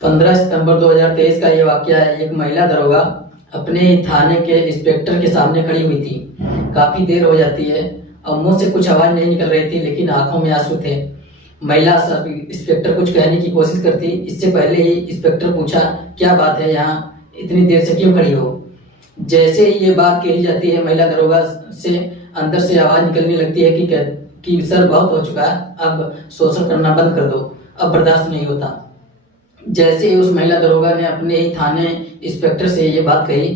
15 सितंबर 2023 का ये वाकया है। एक महिला दरोगा अपने ही थाने के इंस्पेक्टर के सामने खड़ी हुई थी। काफी देर हो जाती है और मुंह से कुछ आवाज नहीं निकल रही थी, लेकिन आंखों में आंसू थे। महिला सब इंस्पेक्टर कुछ कहने की कोशिश करती, इससे पहले ही इंस्पेक्टर पूछा, क्या बात है, यहाँ इतनी देर से क्यों खड़ी हो? जैसे ही ये बात कही जाती है, महिला दरोगा से अंदर से आवाज निकलने लगती है कि सर बहुत हो चुका है, अब शोषण करना बंद कर दो, अब बर्दाश्त नहीं होता। जैसे ही उस महिला दरोगा ने अपने ही थाने इंस्पेक्टर से ये बात कही,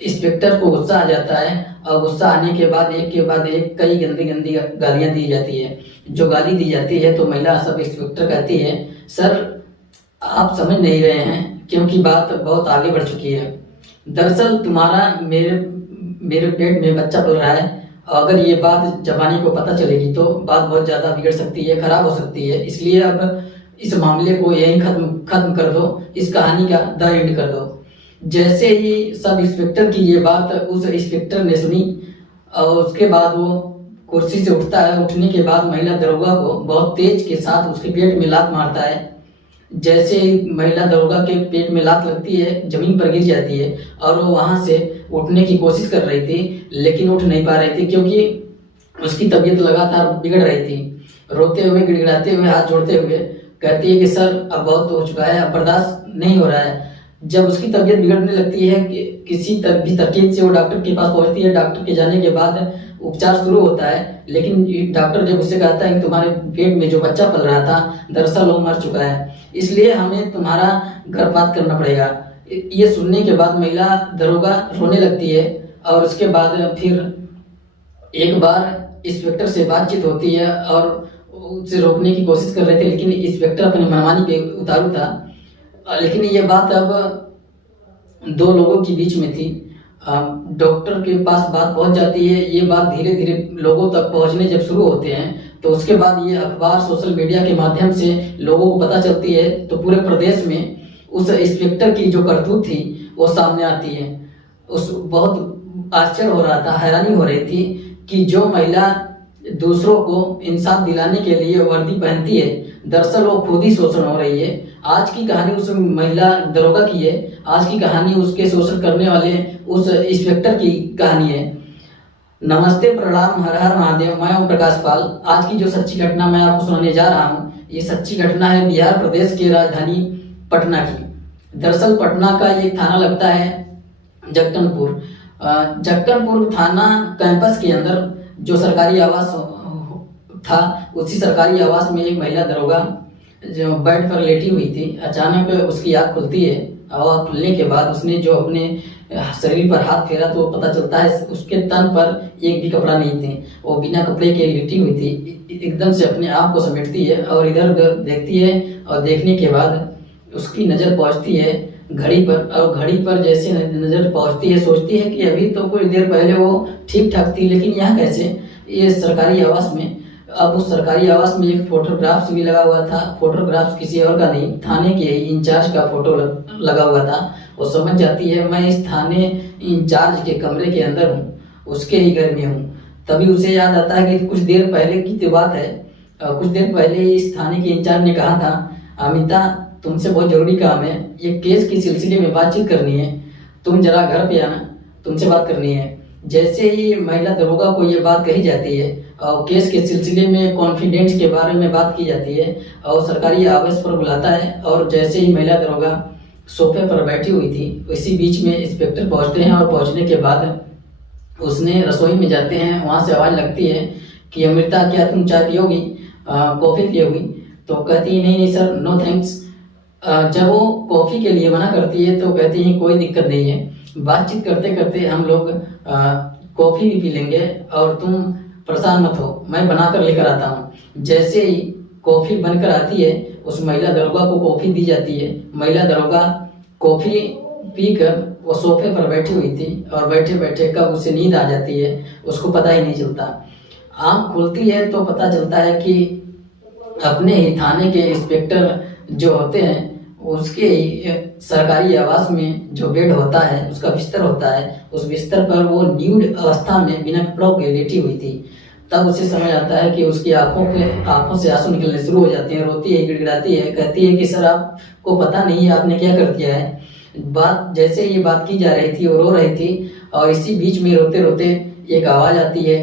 इंस्पेक्टर को गुस्सा आ जाता है और गुस्सा आने के बाद एक के बाद एक कई गंदी गंदी गालियां दी जाती है। जो गाली दी जाती है तो महिला सब इंस्पेक्टर कहती है, सर आप समझ नहीं रहे हैं क्योंकि बात बहुत आगे बढ़ चुकी है। दरअसल तुम्हारा मेरे पेट में बच्चा पल रहा है, अगर ये बात जबानी को पता चलेगी तो बात बहुत ज्यादा बिगड़ सकती है, खराब हो सकती है। इसलिए अब इस मामले को यहीं खत्म कर दो, इस कहानी का द एंड कर दो। जैसे ही सब इंस्पेक्टर की ये बात उस इंस्पेक्टर ने सुनी और उसके बाद वो कुर्सी से उठता है। उठने के बाद महिला दरोगा को बहुत तेज के साथ उसके पेट में लात मारता है। जैसे ही महिला दरोगा के पेट में लात लगती है, जमीन पर गिर जाती है और वो वहां से उठने की कोशिश कर रही थी, लेकिन उठ नहीं पा रही थी क्योंकि उसकी तबीयत लगातार बिगड़ रही थी। रोते हुए, गिड़गिड़ाते हुए, हाथ जोड़ते हुए कहती है कि सर अब बहुत हो चुका है, अब बर्दाश्त नहीं हो रहा है। जब उसकी तबीयत बिगड़ने लगती है कि किसी भी तरकीब से वो डॉक्टर के पास पहुंचती है। डॉक्टर के जाने के बाद उपचार शुरू होता है, लेकिन डॉक्टर जब उससे कहता है कि तुम्हारे पेट में जो बच्चा पल रहा था दरअसल वो मर चुका है, इसलिए हमें तुम्हारा गर्भपात करना पड़ेगा। ये सुनने के बाद महिला दरोगा रोने लगती है और उसके बाद फिर एक बार इंस्पेक्टर से बातचीत होती है और उसे रोकने की कोशिश कर रहे थे, लेकिन इंस्पेक्टर अपनी मनमानी पे उतारू था। लेकिन ये बात अब दो लोगों के बीच में थी। डॉक्टर के पास बात पहुंच जाती है। ये बात धीरे धीरे लोगों तक पहुंचने जब शुरू होते हैं तो उसके बाद ये अखबार, सोशल मीडिया के माध्यम से लोगों को पता चलती है, तो पूरे प्रदेश में उस इंस्पेक्टर की जो करतूत थी वो सामने आती है। उस बहुत आश्चर्य हो रहा था, हैरानी हो रही थी कि जो महिला दूसरों को इंसाफ दिलाने के लिए वर्दी पहनती है, दरअसल वो खुद ही शोषण हो रही है। आज की कहानी उस महिला दरोगा की है, आज की कहानी उसके शोषण करने वाले उस इंस्पेक्टर की कहानी है। नमस्ते, प्रणाम, हर हर महादेव। मैं ओम प्रकाश पाल। आज की जो सच्ची घटना मैं आपको सुनाने जा रहा हूँ, ये सच्ची घटना है बिहार प्रदेश की राजधानी पटना की। दरअसल पटना का एक थाना लगता है जक्कनपुर। जक्कनपुर थाना कैंपस के अंदर जो सरकारी आवास था, उसी सरकारी आवास में एक महिला दरोगा जो बेड पर लेटी हुई थी, अचानक उसकी आँख खुलती है। और खुलने के बाद उसने जो अपने शरीर पर हाथ फेरा तो पता चलता है उसके तन पर एक भी कपड़ा नहीं थे। वो बिना कपड़े के लेटी हुई थी। एकदम से अपने आप को समेटती है और इधर उधर देखती है और देखने के बाद उसकी नज़र पहुंचती है घड़ी पर। और घड़ी पर जैसे नज़र पहुंचती है, सोचती है कि अभी तो कुछ देर पहले वो ठीक ठाक थी, लेकिन यहाँ कैसे, ये सरकारी आवास में। अब उस सरकारी आवास में एक फोटोग्राफ्स भी लगा हुआ था। फोटोग्राफ्स किसी और का नहीं, थाने के इंचार्ज का फोटो लगा हुआ था। वो समझ जाती है मैं इस थाने इंचार्ज के कमरे के अंदर हूँ, उसके ही घर में हूँ। तभी उसे याद आता है कि कुछ देर पहले की तो बात है, कुछ देर पहले इस थाने के इंचार्ज ने कहा था, अमिता तुमसे बहुत जरूरी काम है, ये केस के सिलसिले में बातचीत करनी है, तुम जरा घर पे आना, तुमसे बात करनी है। जैसे ही महिला दरोगा को ये बात कही जाती है और केस के सिलसिले में कॉन्फिडेंस के बारे में बात की जाती है और सरकारी आवास पर बुलाता है। और जैसे ही महिला दरोगा सोफे पर बैठी हुई थी, इसी बीच में इंस्पेक्टर पहुंचते हैं और पहुंचने के बाद उसने रसोई में जाते हैं। वहां से आवाज़ लगती है कि अमृता क्या तुम चाय पियोगी, कॉफ़ी पियोगी? तो कहती है नहीं नहीं सर, नो थैंक्स। जब वो कॉफ़ी के लिए मना करती है तो कहती है कोई दिक्कत नहीं है, बातचीत करते करते हम लोग कॉफ़ी भी पी लेंगे और तुम परेशान मत हो, मैं बना कर लेकर आता हूँ। जैसे ही कॉफ़ी बनकर आती है, उस महिला दरोगा को कॉफ़ी दी जाती है। महिला दरोगा कॉफ़ी पीकर वो सोफे पर बैठी हुई थी और बैठे बैठे कब उसे नींद आ जाती है उसको पता ही नहीं चलता। आँख खुलती है तो पता चलता है कि अपने ही थाने के इंस्पेक्टर जो होते हैं उसके सरकारी आवास में जो बेड होता है, उसका बिस्तर होता है, उस बिस्तर पर वो न्यूड अवस्था में बिना कपड़ों के लेटी हुई थी। तब उसे समझ आता है कि उसकी आंखों से आंसू निकलने शुरू हो जाते हैं। रोती है, गिड़गिड़ाती है, कहती है कि सर आपको पता नहीं है आपने क्या कर दिया है। बात जैसे ये बात की जा रही थी वो रो रही थी, और इसी बीच में रोते रोते एक आवाज़ आती है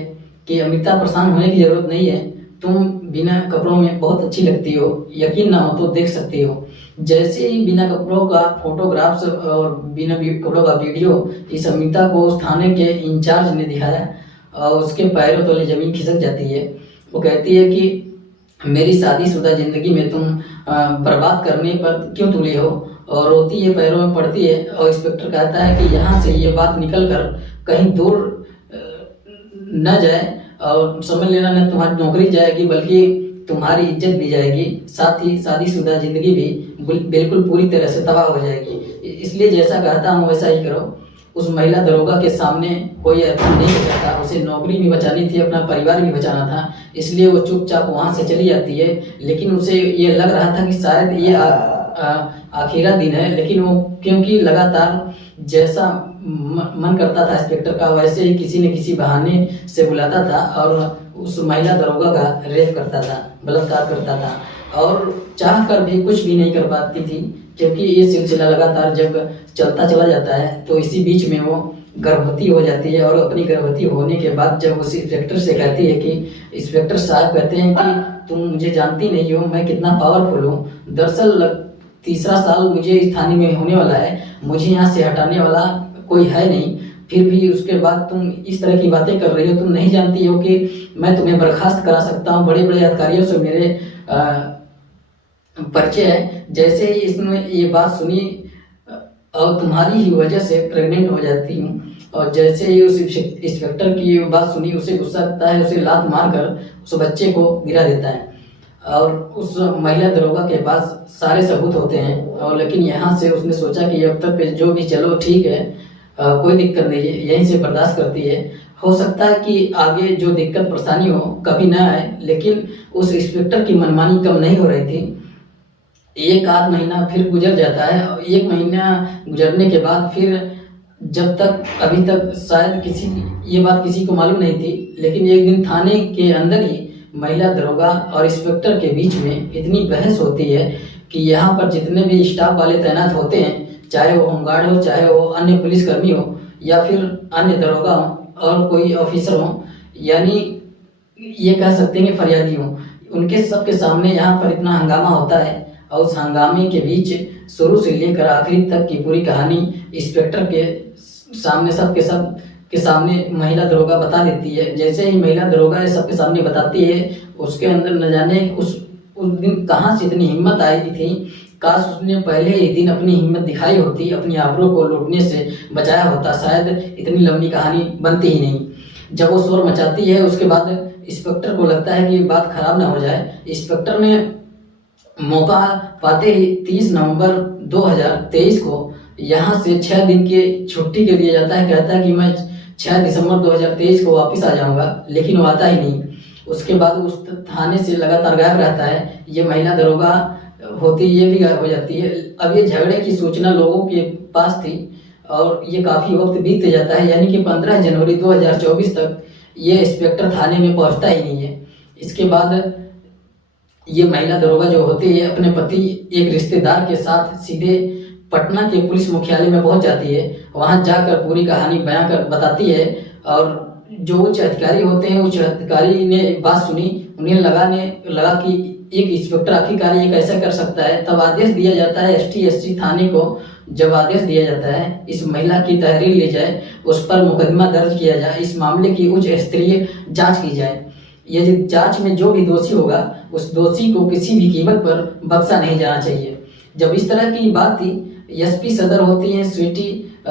कि अमिता परेशान होने की ज़रूरत नहीं है, तुम बिना कपड़ों में बहुत अच्छी लगती हो, यकीन ना हो तो देख सकती हो। जैसे ही बिना कपड़ों का फोटोग्राफ्स और बिना कपड़ों का वीडियो इस अमिता को उस थाने के इंचार्ज ने दिखाया, और उसके पैरों तले जमीन खिसक जाती है। वो कहती है कि मेरी शादीशुदा जिंदगी में तुम बर्बाद करने पर क्यों तुले हो, और रोती है, पैरों में पड़ती है। और इंस्पेक्टर कहता है कि यहाँ से ये बात निकल कर कहीं दूर न जाए, और समझ लेना न तुम्हारी नौकरी जाएगी बल्कि तुम्हारी इज्जत भी जाएगी, साथ ही शादीशुदा जिंदगी भी बिल्कुल पूरी तरह से तबाह हो जाएगी। इसलिए जैसा कहता हूँ वैसा ही करो। उस महिला दरोगा के सामने कोई एक्शन नहीं बचा था, उसे नौकरी भी बचानी थी, अपना परिवार भी बचाना था, इसलिए वो चुपचाप वहाँ से चली जाती है। लेकिन उसे ये लग रहा था कि शायद ये आखिरी दिन है, लेकिन वो क्योंकि लगातार जैसा मन करता था इंस्पेक्टर का, वैसे ही किसी न किसी बहाने से बुलाता था और उस महिला दरोगा का रेप करता था, बलात्कार करता था, और चाह कर भी कुछ भी नहीं कर पाती थी, क्योंकि ये सिलसिला लगातार जब चलता चला जाता है तो इसी बीच में वो गर्भवती हो जाती है। और अपनी गर्भवती होने के बाद जब उस इंस्पेक्टर से कहती है कि इंस्पेक्टर साहब कहते हैं कि तुम मुझे जानती नहीं हो, मैं कितना पावरफुल हूँ, दरअसल तीसरा साल मुझे इस थाने में होने वाला है, मुझे यहाँ से हटाने वाला कोई है नहीं, फिर भी उसके बाद तुम इस तरह की बातें कर रही हो, तुम नहीं जानती हो कि मैं तुम्हें बर्खास्त करा सकता हूँ, बड़े बड़े अधिकारियों से मेरे परिचय है। जैसे ही इसने ये बात सुनी और तुम्हारी ही वजह से प्रेग्नेंट हो जाती हूँ, और जैसे ही उस इंस्पेक्टर की बात सुनी उसे गुस्सा आता है, उसे लात मारकर उस बच्चे को गिरा देता है। और उस महिला दरोगा के पास सारे सबूत होते हैं, और लेकिन यहाँ से उसने सोचा कि अब तक जो भी चलो ठीक है, कोई दिक्कत नहीं है, यहीं से बर्दाश्त करती है, हो सकता है कि आगे जो दिक्कत परेशानी हो कभी ना आए। लेकिन उस इंस्पेक्टर की मनमानी कम नहीं हो रही थी। एक आध महीना फिर गुजर जाता है, और एक महीना गुजरने के बाद फिर जब तक अभी तक शायद ये बात किसी को मालूम नहीं थी, लेकिन एक दिन थाने के अंदर ही महिला दरोगा और इंस्पेक्टर के बीच में इतनी बहस होती है कि यहाँ पर जितने भी स्टाफ वाले तैनात होते हैं, चाहे वो होमगार्ड हो, चाहे वो अन्य पुलिसकर्मी हो, या फिर अन्य दरोगा हो और कोई ऑफिसर हो, यानी ये कह सकते हैं कि फरियादी हो, उनके सबके सामने यहाँ पर इतना हंगामा होता है। और उस हंगामे के बीच शुरू से लेकर आखिरी तक की पूरी कहानी इंस्पेक्टर के सामने सब के सामने महिला दरोगा बता देती है। जैसे ही महिला दरोगा सबके सामने बताती है, उसके अंदर न जाने उस दिन कहाँ से इतनी हिम्मत आई थी। काश उसने पहले ही दिन अपनी हिम्मत दिखाई होती, अपनी आबरू को लूटने से बचाया होता, शायद इतनी लंबी कहानी बनती ही नहीं। जब वो शोर मचाती है उसके बाद इंस्पेक्टर को लगता है कि बात खराब ना हो जाए। इंस्पेक्टर ने मौका पाते ही 30 नवंबर 2023 को यहाँ से 6 दिन की छुट्टी के लिए जाता है। कहता है कि मैं 6 दिसंबर 2023 को वापस आ जाऊंगा, लेकिन वो आता ही नहीं। उसके बाद उस थाने से लगातार गायब रहता है। ये महिला दरोगा होती ये भी गायब हो जाती है। अब ये झगड़े की सूचना लोगों के पास थी और ये काफ़ी वक्त बीत जाता है, यानी कि 15 जनवरी 2024 तक ये इंस्पेक्टर थाने में पहुंचता ही नहीं है। इसके बाद ये महिला दरोगा जो होती है अपने पति एक रिश्तेदार के साथ सीधे पटना के पुलिस मुख्यालय में पहुंच जाती है। वहां जाकर पूरी कहानी बयां कर बताती है, और जो उच्च अधिकारी होते हैं उच्च अधिकारी ने बात सुनी। उन्हें लगा कि एक इंस्पेक्टर आखिरकार ये कैसा कर सकता है। तब आदेश दिया जाता है ST/SC थाने को। जब आदेश दिया जाता है इस महिला की तहरीर ली जाए, उस पर मुकदमा दर्ज किया जाए, इस मामले की उच्च स्तरीय जांच की जाए। यदि जांच में जो भी दोषी होगा उस दोषी को किसी भी कीमत पर बख्शा नहीं जाना चाहिए। जब इस तरह की बात थी, SP सदर होती हैं स्वीटी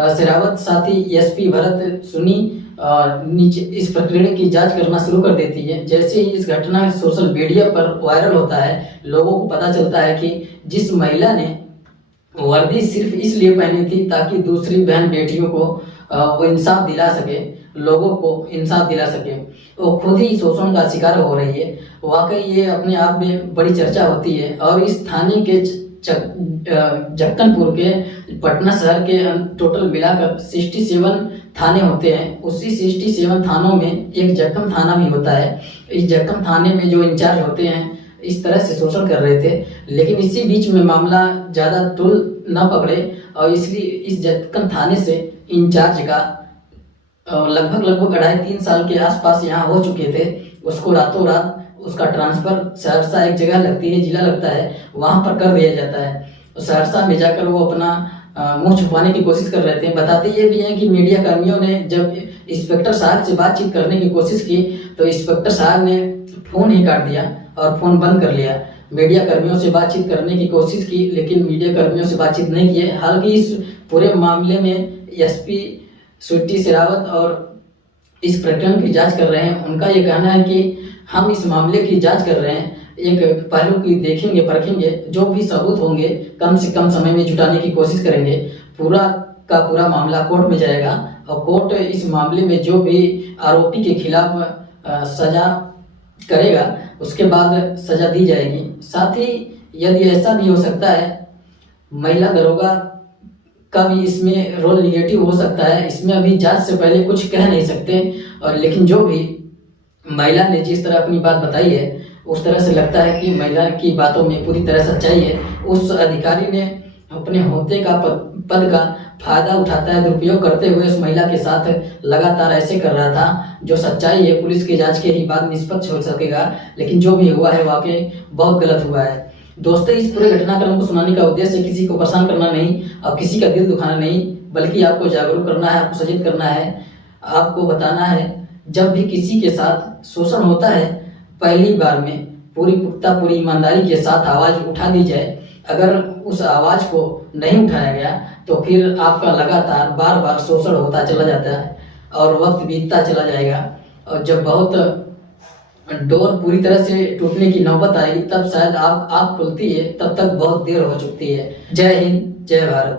शेरावत, साथ ही SP भरत सुनी नीचे इस प्रकरण की जांच करना शुरू कर देती है। जैसे ही इस घटना सोशल मीडिया पर वायरल होता है, लोगों को पता चलता है कि जिस महिला ने वर्दी सिर्फ इसलिए पहनी थी ताकि दूसरी बहन बेटियों को वो इंसाफ दिला सके, लोगों को इंसाफ दिला सके, वो खुद ही शोषण का शिकार हो रही है। वाकई ये अपने आप में बड़ी चर्चा होती है। और इस थाने के जक्कनपुर के पटना शहर के टोटल मिलाकर 67 थाने होते हैं। उसी 67 थानों में एक जक्कन थाना भी होता है। इस जक्कन थाने में जो इंचार्ज होते हैं इस तरह से शोषण कर रहे थे, लेकिन इसी बीच में मामला ज़्यादा तूल न पकड़े और इसलिए इस जक्कन थाने से इंचार्ज का लगभग 2.5-3 साल के आसपास यहाँ हो चुके थे। उसको रातों रात उसका ट्रांसफर सहरसा, एक जगह लगती है, जिला लगता है, वहाँ पर कर दिया जाता है। सहरसा में जाकर वो अपना मुंह छुपाने की कोशिश कर रहे थे। बताते ये भी हैं कि मीडिया कर्मियों ने जब इंस्पेक्टर साहब से बातचीत करने की कोशिश की तो इंस्पेक्टर साहब ने फ़ोन ही काट दिया और फ़ोन बंद कर लिया। मीडिया कर्मियों से बातचीत करने की कोशिश की, लेकिन मीडिया कर्मियों से बातचीत नहीं किए। हालांकि इस पूरे मामले में एसपी स्वीटी शेरावत और इस प्रकरण की जांच कर रहे हैं। उनका ये कहना है कि हम इस मामले की जांच कर रहे हैं, एक पहलू की देखेंगे, परखेंगे, जो भी सबूत होंगे कम से कम समय में जुटाने की कोशिश करेंगे। पूरा का पूरा मामला कोर्ट में जाएगा और कोर्ट इस मामले में जो भी आरोपी के खिलाफ सजा करेगा उसके बाद सजा दी जाएगी। साथ ही यदि ऐसा भी हो सकता है, महिला दरोगा का भी इसमें रोल निगेटिव हो सकता है। इसमें अभी जांच से पहले कुछ कह नहीं सकते, और लेकिन जो भी महिला ने जिस तरह अपनी बात बताई है उस तरह से लगता है कि महिला की बातों में पूरी तरह सच्चाई है। उस अधिकारी ने अपने होते का पद का फायदा उठाता है, दुरुपयोग करते हुए उस महिला के साथ लगातार ऐसे कर रहा था। जो सच्चाई है पुलिस की जांच के ही बाद निष्पक्ष हो सकेगा, लेकिन जो भी हुआ है वाकई बहुत गलत हुआ है। दोस्तों, इस पूरे घटनाक्रम को सुनाने का उद्देश्य किसी को परेशान करना नहीं और किसी का दिल दुखाना नहीं, बल्कि आपको जागरूक करना है, आपको सचेत करना है, आपको बताना है जब भी किसी के साथ शोषण होता है पहली बार में पूरी पुख्ता पूरी ईमानदारी के साथ आवाज़ उठा दी जाए। अगर उस आवाज़ को नहीं उठाया गया तो फिर आपका लगातार बार बार शोषण होता चला जाता है और वक्त बीतता चला जाएगा, और जब बहुत डोर पूरी तरह से टूटने की नौबत आएगी तब शायद आँख खुलती है, तब तक बहुत देर हो चुकती है। जय हिंद, जय भारत।